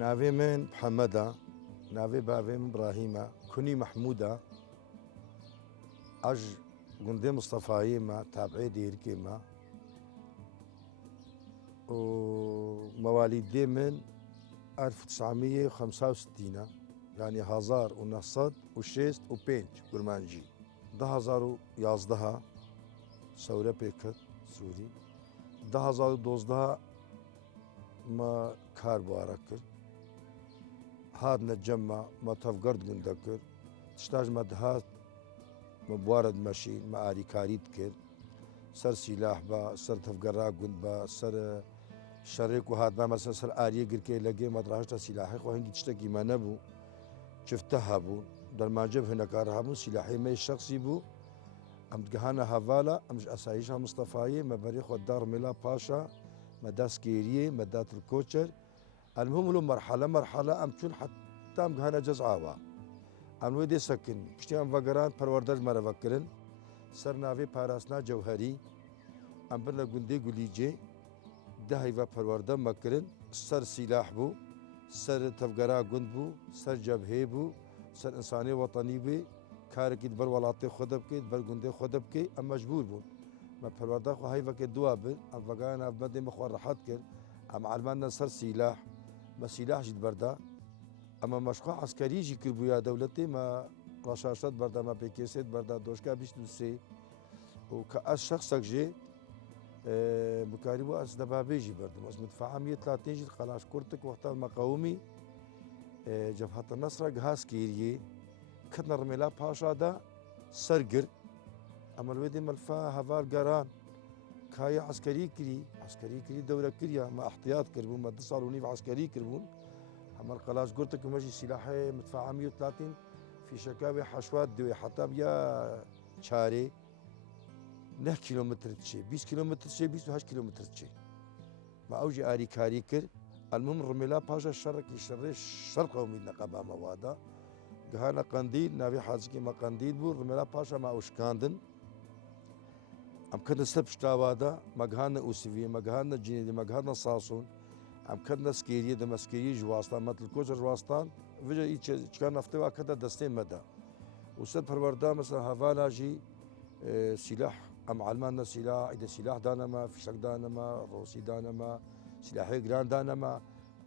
ناوی من محمدا، ناوی باوی من ابراهیمه، کنی محمودا، اج گنده مصطفایی ما تابعی دیرکی ما و مواليد من 1965 يعني 1905 گرمانجی 2011 ثوره پیکت سوری 2012 ما کار بواره کرد هاد نجمع ما تفقرد گنده کرد تشتاج ما دهات ما بوارد ماشي ما آري كاريد كر سر سلاح با سر تفقرا گند با سر شريك وهاد ما مثلا سر آري قركي لقي ما دراشتا سلاحي خو هنگي تشتكي ما نبو شفتها بو در ما جب هنا كارها بو سلاحي ما شخصي بو ام تقهانا هفالا امش اسايشها مصطفاي ما بريخ الدار ملا باشا مداس كيريه مدات الكوتشر المهم له مرحله ام تشون حتى ام قهانا جزعاوا ام ودي سكن بشتي ام فقران پروردج مرا فكرن سر ناوي پاراسنا جوهري ام بلا گندي گليجي ده هيفا پرورده مكرن سر سلاح بو سر تفقرا گند بو سر جبهه بو سر انساني وطني بي كاركي دبر ولاتي خدب كي دبر گندي خدب كي ام مجبور بو ما پرورده خو هيفا كي دوابن ام فقانا بدي مخور راحت كر ام علمانا سر سلاح ما سلاح جد بردا اما مشروع عسكري جي كربو يا دولتي ما رشاشات بردا ما بيكيسيت بردا دوشكا بيشتوسي وكأس شخصك جي بكاريبو أس دبابي جي بردا بس مدفع 130 جي خلاص كورتك وقت المقاومي جبهة النصر جهاز كيري كتنا رميلا باشا دا سرقر اما الويدي ملفا هفال قران كايا عسكري كري دولة كريا ما احتياط كربون ما تصاروني في عسكري كربون اما القلاش قلت لكم ماشي سلاحي مدفع 130 في شكاوي حشوات دوي حتى بيا شاري 9 كيلومتر تشي 20 كيلومتر تشي 28 كيلومتر تشي ما اوجي اري كاري كر المهم رميلا باشا الشرق يشري الشرق قومي نقابه موادا قهانا قنديل نبي حازكي ما قنديل بو رميلا باشا ما اوشكاندن ام كنا سبش تاوادا مقهانا اوسيفي مقهانا جنيدي مقهانا صاصون ام كنا سكيريه دم سكيريه جواستان مثل كوجر جواستان وجا ايش كان نفتوا كذا دستين مدى وسد بروردا مثلا هفالا جي سلاح ام علمانا سلاح اذا سلاح دانما فشك دانما روسي دانما سلاحي جران دانما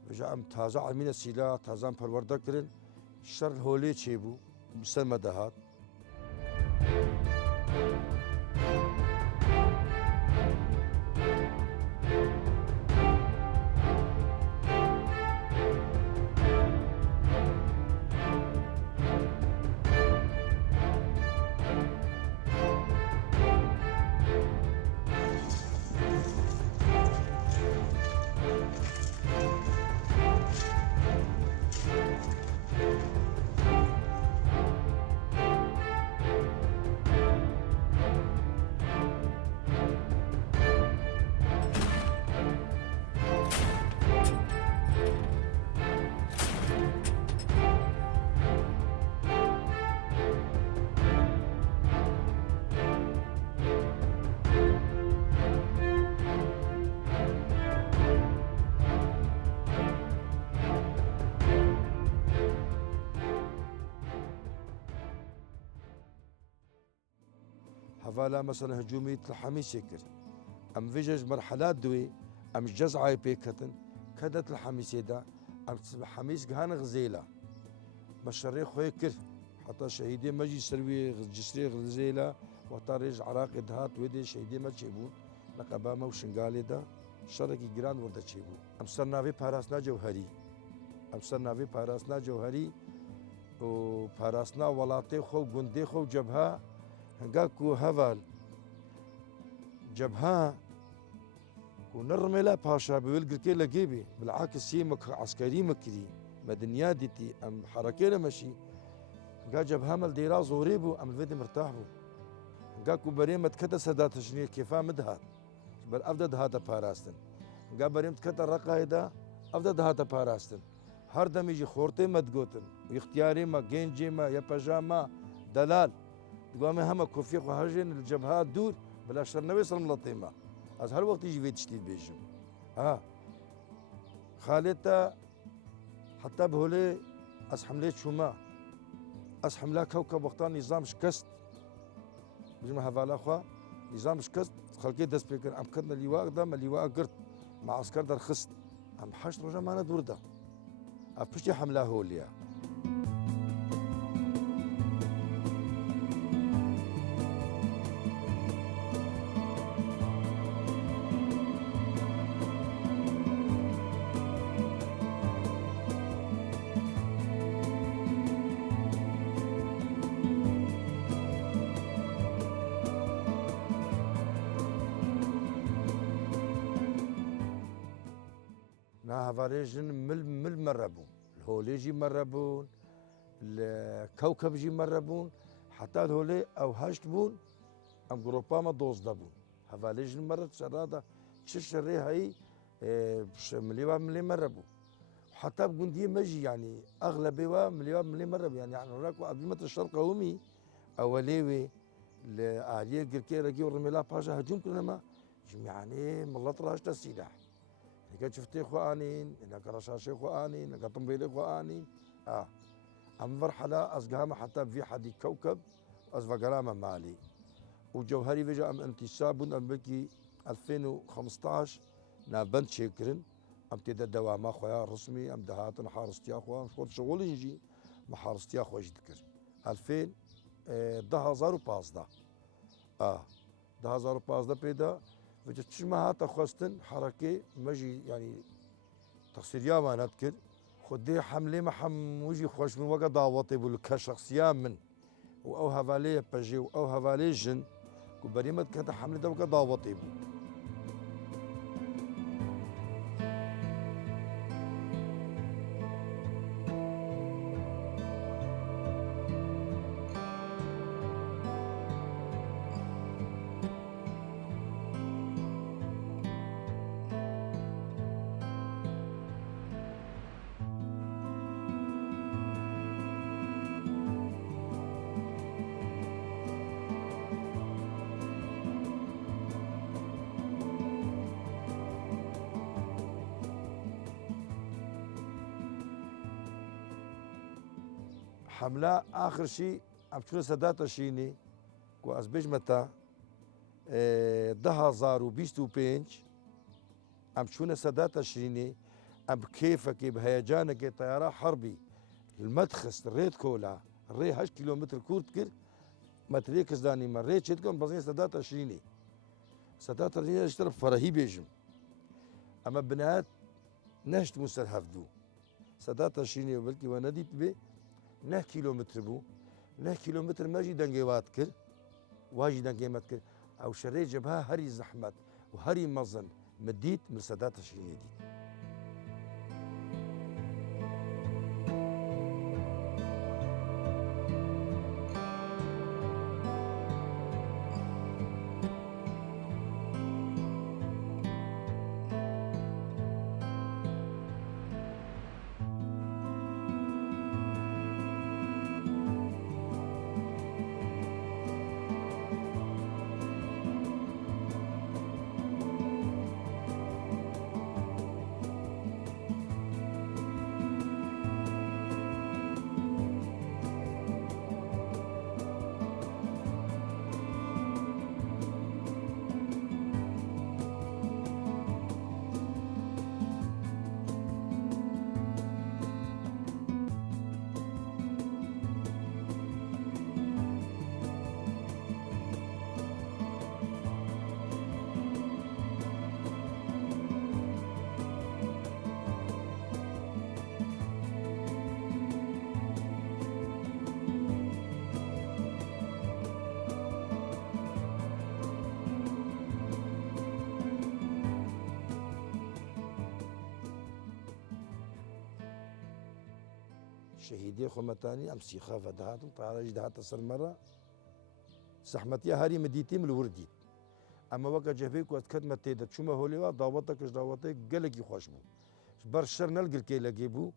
وجا ام تازه علمين السلاح تازه بروردا كرن شر هولي تشيبو بسن مدهات هفالا مثلا هجومي الحميس يكر ام فيجج مرحلات دوي ام جزعه بيكتن كدت الحميس دا ام حميس جهان غزيله مشري خوي كر حتى شهيدي مجي سروي جسري غزيله وطارج عراق دهات ودي شهيدي ما تشيبون نقبا مو شنغالي دا شركي جيران ورده تشيبون ام سرنا في باراسنا جوهري و باراسنا ولاتي خو گندي خو جبهه هنگاكو هفال جبهة ونرمي لا باشا بيلقر كي لقيبي بالعكس هي عسكري مكري مدنيا ديتي ام حركينا ماشي هنگا جبهة مال ديرا زوريبو ام الفيدي مرتاح بو هنگاكو بريمة كتا سدات تشنير كيفا مدهات بل افضل دهاتا باراستن هنگا بريمة كتا رقايدا افضل دهاتا باراستن هر دم يجي خورتي مدقوتن ويختياري ما جينجي ما يا بجاما دلال تقوم هم كوفيق وهرجن الجبهات دور بلا شر نبي صل ملطيمه از هر وقت يجي في تشتيت بيجم خالتا حتى بهولي از حملة شوما از حملة كوكب وقتان نظام شكست بجمع هفالا خوا نظام شكست خلقي دست بكر ام كدنا لواء قدام لواء قرت مع عسكر در خست ام حشت رجا معنا دور ده افشتي حملة هوليا نا هفاليجن مل مربون الهوليجي مربون الكوكب جي مربون حتى الهولي او هشت بون ام جروبا ما دوز دبون هفاليجن مرت شراده شري هاي مليوا ملي مربون حتى بجندي مجي يعني اغلبها ملي مربون يعني راكو عظيمه الشرق قومي اوليوي لآلية جركي رجي ورميلا باشا هجوم كلما يعني ملط راش السلاح هيك شفتي خوانين هناك رشاشي خوانين هناك طنبيلي خوانين ام مرحله ازقامه حتى في حد كوكب ازفقرامه مالي وجوهري فيجا ام انتساب ام بكي 2015 نابند شكرن ام تدا دوام خويا رسمي ام دهات حارستي اخويا شغل شغل يجي ما حارستي اخويا ذكر 2000 2015 2015 بيدا وجدتشما هاتا خواستن حركة مجي يعني تقصيريا ما نذكر خدي حملة محم وجي خوش من وقت دعوتي بقول كشخصيا من او هفالي بجي او هفالي جن كبريمة كانت حملة ده وقت دعوتي بو حملة آخر شيء عم تشوف سادات شيني كو أزبيج متى ده زارو بيستو بينج عم تشوف سادات شيني عم كيفك بهيجانك طيارة حربي المدخس الريت كولا الري 8 كيلومتر كورت كر متريك زاني مريت شدكم بزين سادات شيني سادات شيني اشترب فرهي بيجم أما بنات نهشت مسترهف دو سادات شيني وبلكي ونديت بي 9 كيلومتر بو 9 كيلومتر ماجي دنجيوات كر واجي دنجيمات كر او شري جبهه هري زحمت وهري مزن مديت من سادات شيني دي شهيدي خمتاني ام سيخا فدهاتم طيارة جدهات السر مرة زحمتي هاري مديتي من الورديت اما وقت جهبيك وقت كدمة تيدا تشوما هوليوا دعوتك اش دعوتك قلقي خوش بو بر الشر نلقل كي لقيبو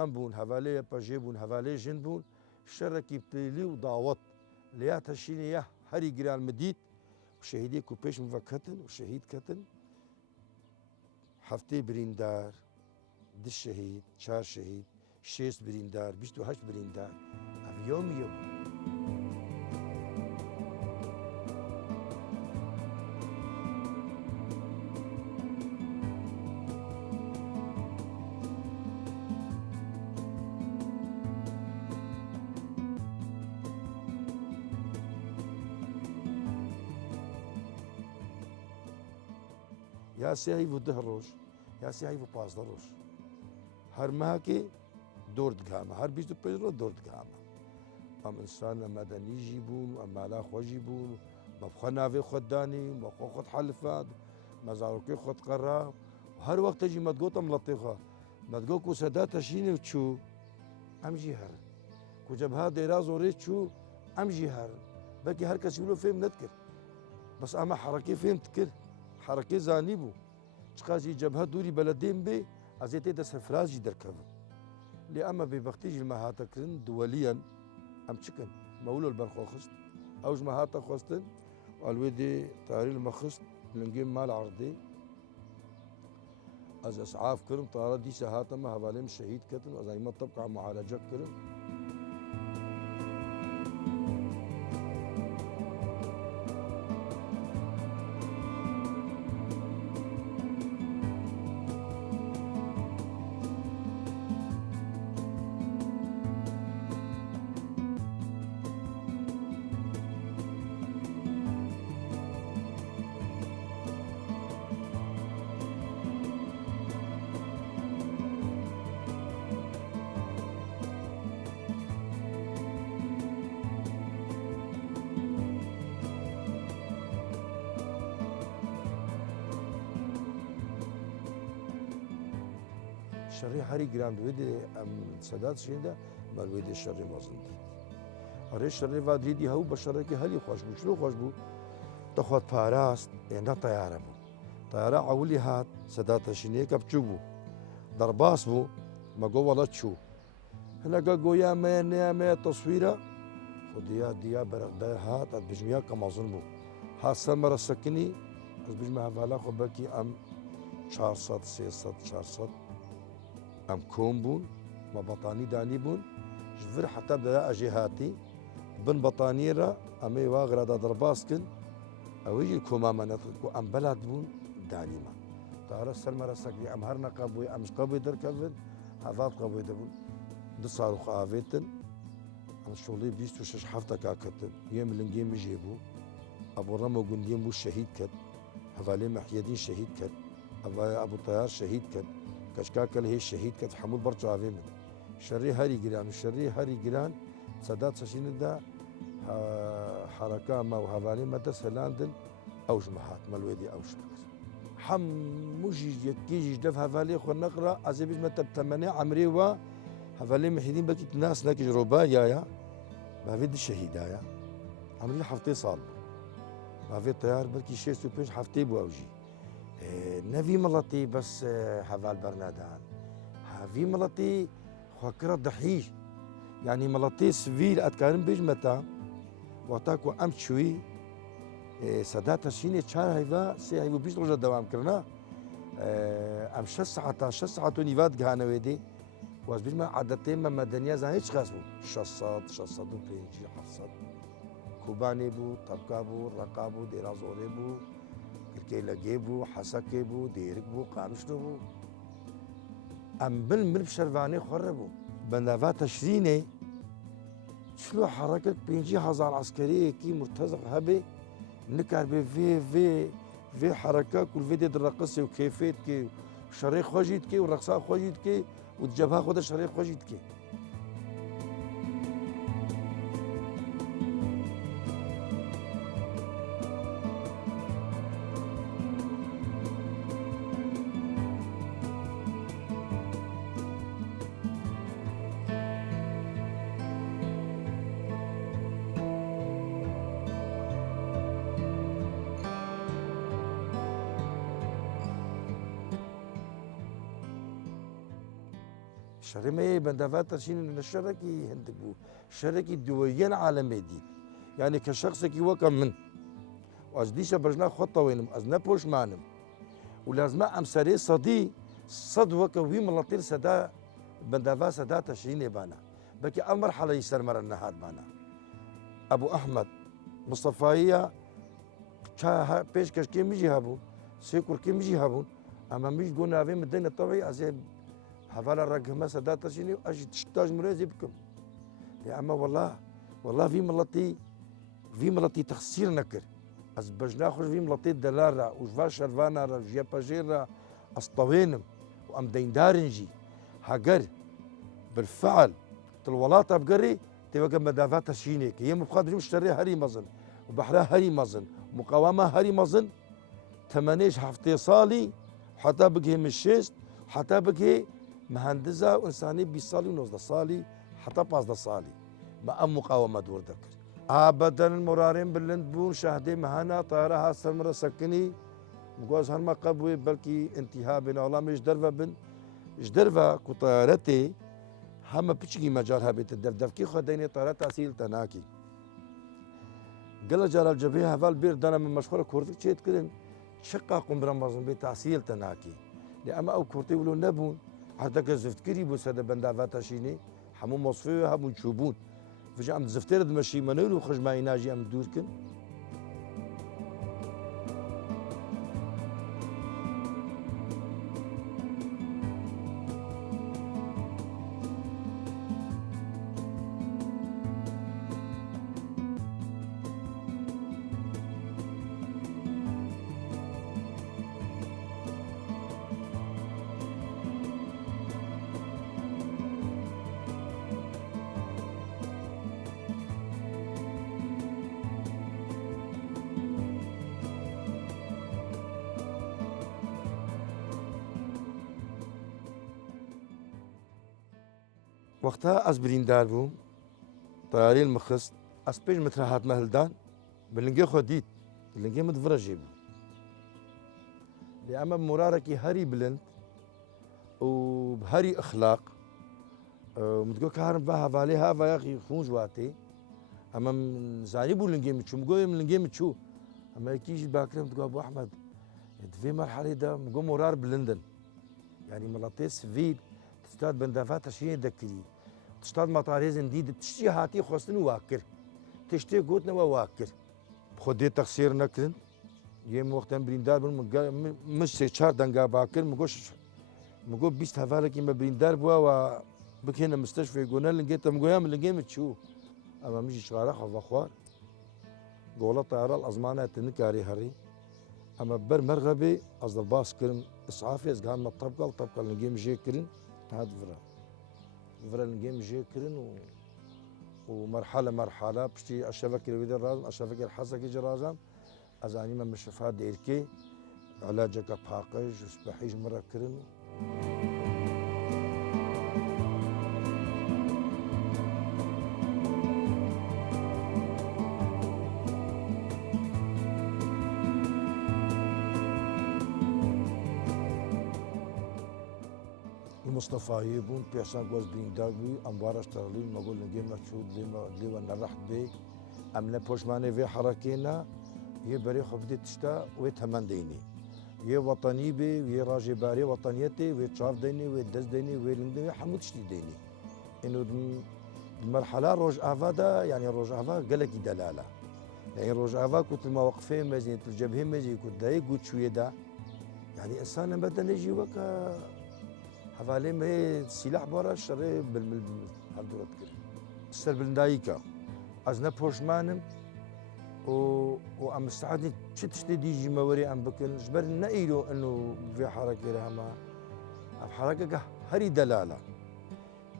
ام بون هفالي باجيبون هفالي جنبون شركي بتلي ودعوت ليات هالشيني يا هاري قرال مديت وشهيدي كو بيش مفكتن وشهيد كتن حفتي بريندار دش شهيد شار شهيد 6 بریندار 28 بریندار ئەڤ یۆمیە بوو. یا سێ هەیڤ و 10 ڕۆژ یا سێ هەیڤ و 15 ڕۆژ هەر ماکێ دۆردگامە هەر 25 ڕۆژ دۆردگامە. ئەم ئینسانە مەدەنیژی بوون و ئەمالا خۆشی بوون مەبخوا ناوێ خۆتدانی مەخۆ خۆت حەلفات مەزارۆکەی خۆت قەڕا هەر وەختەژی مەدگۆتە مڵەتێخوا مەدگۆ و سەدا تەشینێ و چوو ئەمژی هەر کو جەبها دێرا زۆرێ چوو ئەمژی هەر بەلکی هەر کەسی ولۆ فێم نەتکرد بەس ئەمە حەڕەکەی فێم کرد حركي زاني بو تقاسي جبهة دوري بلدين بي عزيتي دا سفراجي دركبه اللي اما ببختيج المهاتا كرن دوليا ام تشكن مولو البرخو خست اوج مهاتا خستن والويدي طاري المخست لنجيم مال عرضي از اسعاف كرن طارة دي سهاتا ما هباليم شهيد كتن وزي ما تبقى معالجة كرن شري هاري جراند ويدي ام سادات شيندا مال ويدي شري مازندي اري شري فاديدي هو بشركي هلي خوش بو شنو خوش بو تاخذ باراست يعني طياره بو طياره عولي هات سادات شيني كبچو درباس بو ما جو والله تشو هلا قويا ما تصويره خديا ديا برغدا هات بجميع كمازن بو هات سمر سكني از بجمع هفالا خو بكي ام 400 300 400 ام كوم بون ما بطاني داني بون جفر حتى بدا اجي هاتي بن بطانيرة امي واغرا دا درباسكن او يجي كوما مناطق ام بلد بون دانيما تعرف سلمى رسكي ام هرنا قبوي ام قبوي دركبن هذا قبوي دبون دصارو خافيتن ام شغلي 26 حفته كاكتن يوم لنجيم يجيبو ابو رمو قنديم بو شهيد كت هفالي محيدين شهيد كت ابو طيار شهيد كت كشكاكل هي الشهيد كت حمود برجع من شري هاري جيران الشري هاري جيران سادات سشين دا حركة ما وهفاني مدى سلاندن أوج محات مالويدي أوش حم مجي يكيجي دف هفالي خو نقرا عزيز متى بتمنى عمري و هفالي محيدين بكي ناس ناكج ربا يا ما في الشهيد يا عمري حفتي صال ما في طيار بلكي شيء سوبيش حفتي بواوجي نبي ملطي بس هفال برنادان هافي ملطي خاكرة ضحيش يعني ملطي سفيل أتكارن بيجمتا واتاكو أمشوي سادات الشيني تشار هيفا سي هيفو بيش رجع دوام كرنا أم شس ساعة نيفات جهانا ويدي واز بيجمع عدتين من مدنيا زان هيش خاسبو شصات وبينجي حفصات كوباني بو طبقا بو رقابو ديرازوري بو كيلا جيبو حسكي بو ديرك بو قامشتو بو ام بن بشرفاني خربو بنافا تشريني شلو حركة بينجي هزار عسكرية كي مرتزق هبي نكر في حركة كل فيديو الرقصي وكيفيت كي شريك خوجيت كي والرقصاء خوجيت كي والجبهة خود شريك خوجيت كي شري ما بندافات تشين ان الشركي هندك بو شركي دوليا عالمي دي يعني كشخص كي وكم من وازديش برجنا خطه وينم ازنا بوش مانم ولازم ام سري صدي صد وكوي ملطير سدا بندافع سدا تشرين بانا بكي أول مرحلة يستمر النهار بانا أبو أحمد مصطفى شا بيش كش كم يجي هابون سيكور كم يجي هابون أما مش قلنا في مدينة الطبيعي أزي حفالة الرقم سدا تشرين أجي تشتاج مريزي بكم يا أما والله في ملتي تخسير نكر از بجنا خوش في ملتي دلار وجفا شرفانا جيا باجيرا اسطوينم وام ديندارنجي هاجر بالفعل الولاطه بقري تبقى مدافعات شينيك هي مقادر مشتري هري مزن وبحرها هري مزن مقاومه هري مزن تمانيش حفتي صالي حتى بقي مشيست حتى بقي مهندسه وانساني بيصالي ونوزد صالي حتى باز صالي ما ام مقاومه دور ذكر ابدا المرارين باللند بون شاهدي مهنا طيارها سمره سكني مقوز هرما قبوي بلكي انتهاء بين والله مش درفا بن ايش درفا كطيارتي هم بتشكي مجالها بيت الدفدف كي خديني طيارات اسيل تناكي قال جال الجبهه هفال بير دانا من مشهور كورتك شيت كلن شقا قم برمزن بيت تحصيل تناكي لأما او كورتي ولو نبون حتى كزفت كري بو سد بندافاتا شيني حمو مصفيه هبون شوبون فجأة عم زفترد مشي منول وخرج معي ناجي عم دوركن وقتها از بريندار بوم طياري المخص از بيج مترهات مهلدان بلنجي خديت بلنجي متفرجي بو لأما مراركي هري بلند وبهري اخلاق ومتقول كهرم بها فاليها فياخي خون جواتي اما زاني بو لنجي متشو مقول لنجي متشو اما يكيجي باكرم تقول ابو احمد في مرحله ده مقول مرار بلندن يعني ملاطيس سفيل تستاد بندافات تشين دكري تستاد مطاريز جديد تشتي هاتي خصن واكر تشتي قوتنا وواكر خدي تقصير نكرن يم وقت بريندار مش شهر دنگا باكر مقول بيست هفالك يم بريندار بوا و بكينا مستشفى قلنا لقيت مقول يا من لقيت شو اما مش شغاله خف اخوار قولة طيارة الازمانه تنكاري هري اما بر مرغبي از الباص كرن اسعافي از قام طبقه لقيم جي كرن هاد فرا الجيم جي كرن ومرحله بشتي الشبكه اللي بدر رازم الشبكه الحاسه كي رازم ازاني ما مش فاد ديركي علاجك بحاقج وسبحيج مره كرن مصطفى يبون بيحسن جوز بين داغوي امبارش ترلين ما قول نجي مشهود لما نرحت بي امنا بوشماني في حركينا يبري خبدي تشتا ويتهمن ديني يي وطني بي وي راجي باري وطنيتي ويتشاف ديني ويدز ديني ويلندي حمود شتي ديني انه المرحله روج افادا يعني روج افا قالك دلاله يعني روج افا كنت المواقفين مزينه الجبهه مزي كنت داي قلت شويه دا يعني انسان بدنا يجي وكا حوالي ما سلاح برا شري هالدورات كده السر بالدايكا ازنا بوشمانم وام مستعد تشتي ديجي موري ام بكن جبر نايلو انه في حركه لها حركه هري دلاله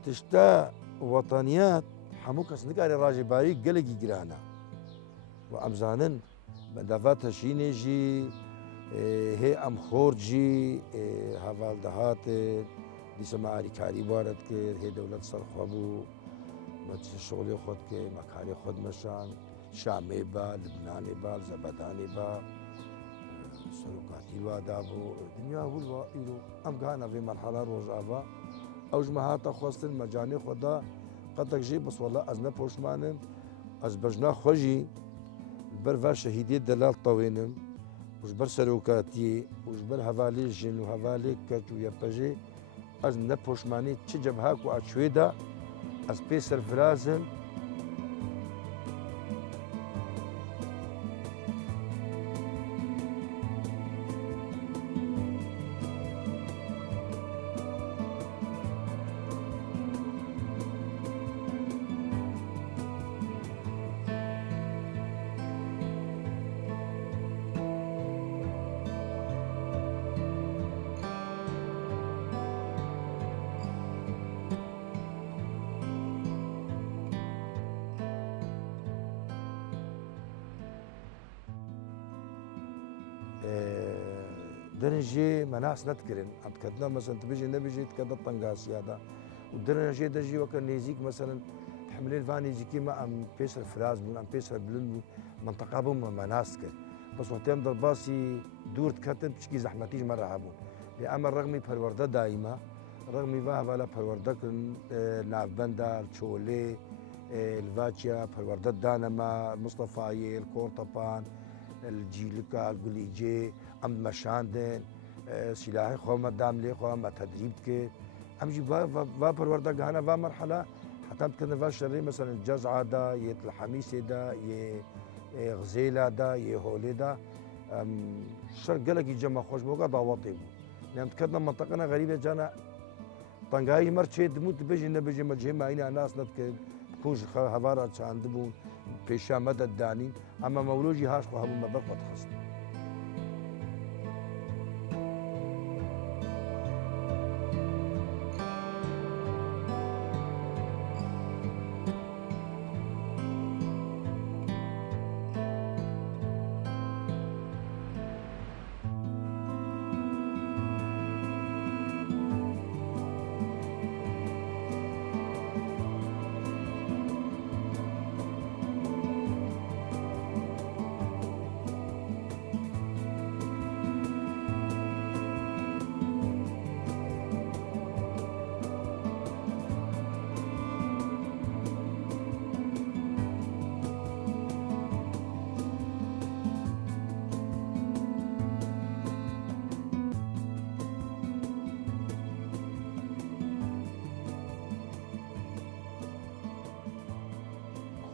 تشتا وطنيات حموك سنقاري راجي باري قلقي جرانا وامزانن مدافات شيني جي هي ام خورجي هفال دهات دي سماعي كاري بارد كر هي دولة سرخوابو بس الشغل خود كي مكاني خود مشان شامي با لبناني با زبداني با سلوكاتي وادابو الدنيا هو إلو أم كان في مرحلة روجافا أو جماعات خواستن مجاني خدا قد تجي بس والله أزنا بوشمانم أز بجنا خوجي البرفا شهيدي دلال طوينم وجبر سلوكاتي وجبر هفالي جن وهفالي كت ويبجي از نپوشمانی چه جبهه و اچویدا از پی سرفرازم درنجي مناس نتكرن أتكدنا مثلا تبيجي نبيجي تكدنا طنقاس هذا ودرنجي دجي وكان نيزيك مثلا تحملين فاني زيكي ما أم بيسر فراز بون أم بيسر بلند منطقة بون مناس كر بس وقتين ضرباسي دور تكتن تشكي زحمتيج مرة عبون لأما رغمي پرورده دائما رغمي فيها ولا پرورده كن نافبندا الشولي الفاتشا پرورده دانما المصطفى الكورطبان الجيلكا الجوليجي ام مشاندن سلاحي خو مدام لي خو ما تدريب كي ام جي با پرورده غانا با مرحله حتى كنا با شري مثلا الجزعه دا يه الحميسه دا يه غزيله دا يه هولي دا شر قالك يجمع خوش بوقا ضواطي لان كنا منطقنا غريبه جانا طنقاي مرشي دموت بيجي نبيجي مجهم معينا ناس نتك كوش هفارة عندبون بيشا مدى الدانين اما مولوجي هاش خو هم مبقى تخص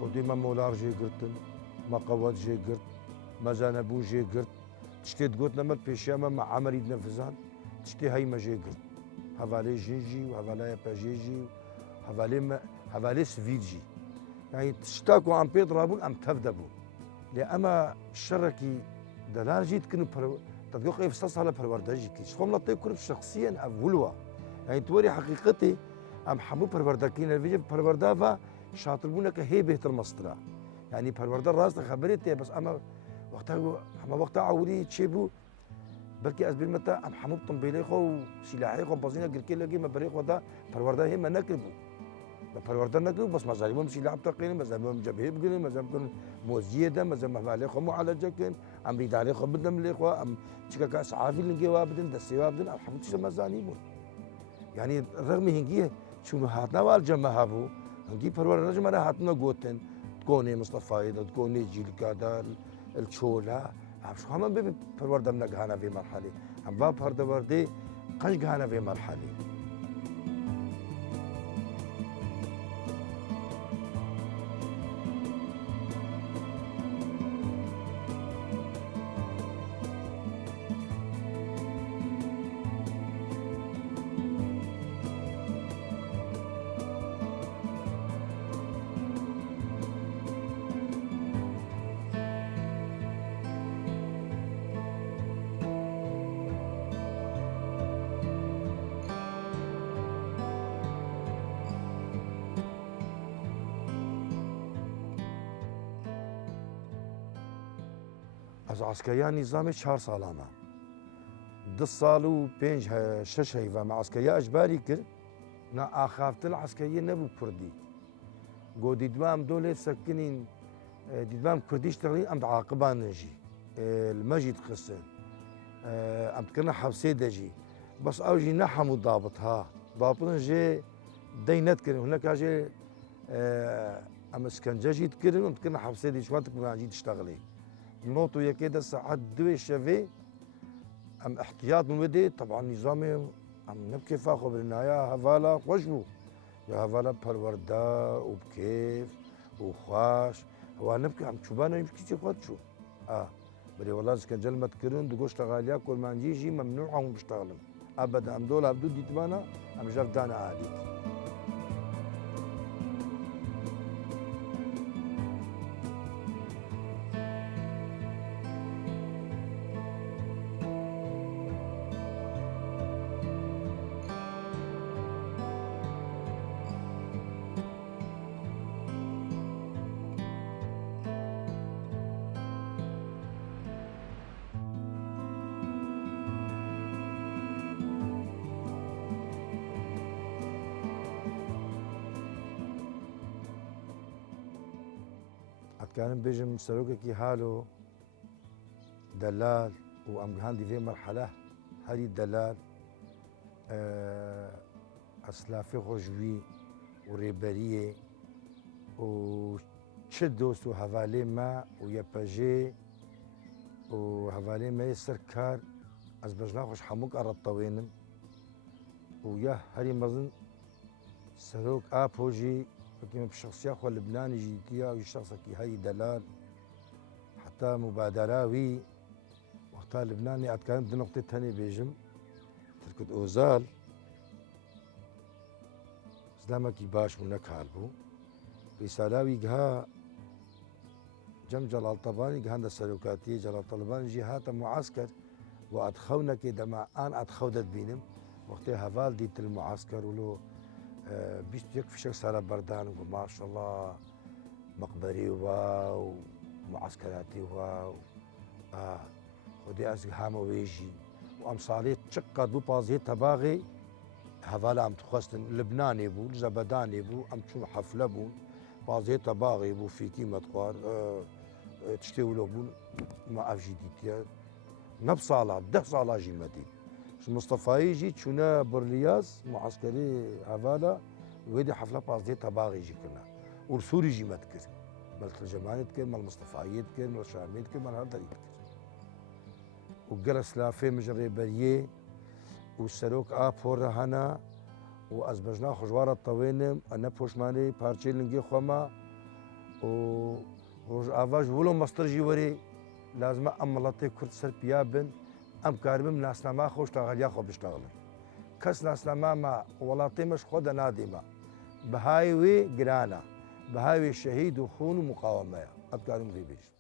خودی ما مولار جي قرتن ما قوات جي قرت ما زانبو جي قرت تشتي تقوت نمت بيشيا ما عمري نفزان تشتي هاي ما جي قرت هفالي جيجي وهفالي باجيجي هفالي سفيجي يعني تشتاكو عم بيضربون ام تفدبون لأما الشركي دلال جيت كنو تدقوق يفصص على پروردهجي كي شخوم لطيب كرب شخصيا أولوا يعني توري حقيقتي ام حمو پروردكين الفيجي پروردافا شاطر بونا كهي بهتر مصدرة يعني پرورده راست خبرتي بس اما وقتها عودي تشيبو بلكي از بالمتا ام حموب طنبيلي خو سلاحي خو بزينا قركي لقي ما بريق ودا پرورده هي ما نكربو پرورده نكربو بس ما زاليمهم سلاح بتقين ما زاليمهم جبهه بقين ما زاليمهم موزيه ده ما زاليمهم عليه خو معالجه كن ام ريد عليه خو بدم لي خو ام تشكا كاس عافي اللي وابدن دسي وابدن ام حموب ما زاليمون يعني رغم هنجيه شنو هاتنا والجماعه هبو هنجي پرورده نجم انا هاتنا قوتن تكوني مصطفى تكوني جيلكا دا الشولا شو هم بي پرورده من غانا في مرحله هم با پرورده قش غانا في مرحله از عسكريان نظامي 4 سالانه 2 سال و 5 6 هيفا مع عسكريه اجباري كر نا اخافت العسكريه نبو كردي قو ديدمام دولة سكنين ديدمام كردي اشتغلين ام عاقبان نجي المجد خسن ام كنا حبسي دجي بس اوجي نحمو ضابطها ضابطن جي دينت كرن هناك جي ام اسكنجه جي تكرن ام كنا حبسي دي شوان تكون جي تشتغلي نوتو يكيد الساعات 2 شافي ام احتياط من ودي طبعا نظامي ام نبكي فاخو بالنهايه هفالا خوش بو يا هفالا پرورده وبكيف وخواش هو نبكي ام شوبانا يمشي تي خود شو بري والله كان جلمت كرن دو قشت غاليا كل ما نجيجي ممنوع هم بيشتغلن ابدا ام دول ابدو ديتمانا ام جاف دانا عادي كان بيجم سلوكي حاله دلال وام عندي في مرحله هذه الدلال اسلافي غجوي وريبريه وتشدوس وهفالي ما ويباجي وهفالي ما يسركار ازبجنا خوش حموك ارد طوينم ويا هري مظن سلوك ابوجي كيما بالشخصية خو لبناني جيتيا وشخصك هاي دلال حتى مبادراوي وقتها لبناني اتكلم دي نقطة تاني بيجم تركت اوزال سلامكي باش منك هالبو رسالاوي جها جم جلال طباني جهان السلوكاتية جلال طلباني جهات معسكر وادخونك دما ان ادخودت بينم وقتها هفال ديت المعسكر ولو بيش يكفي شخص على بردان وما ما شاء الله مقبري واو ومعسكراتي واو خدي از هامو ويجي وامصالي تشقد بو بازي تباغي هفالا ام تخواستن لبناني بو زبداني بو ام تشوف حفله بو بازي تباغي بو في كيما تقار تشتيولو بو ما افجي ديتيا نبصالا ده صالا جيمتي مصطفى يجي تشونا برلياز معسكري هفالا ويدي حفله بازي تباغي يجي كنا ورسوري جي متكر مال الجمال يتكر مال مصطفى يتكر مال شامي يتكر مال هذا يتكر وجلس لافي مجري بريه والسلوك ابور هنا وازبجنا خجوار الطوينم انا بوشماني بارتشي لنجي خوما و افاج ولو مسترجي وري لازم املاتي كرت سربيابن ام كاربم ناسنامه خوش تاغليا خو بيشتغلن كس ناسنامه ما ولاتي مش خود نادمه بهايوي جرانا بهايوي شهيد وخون ومقاومه ابكارم في بيش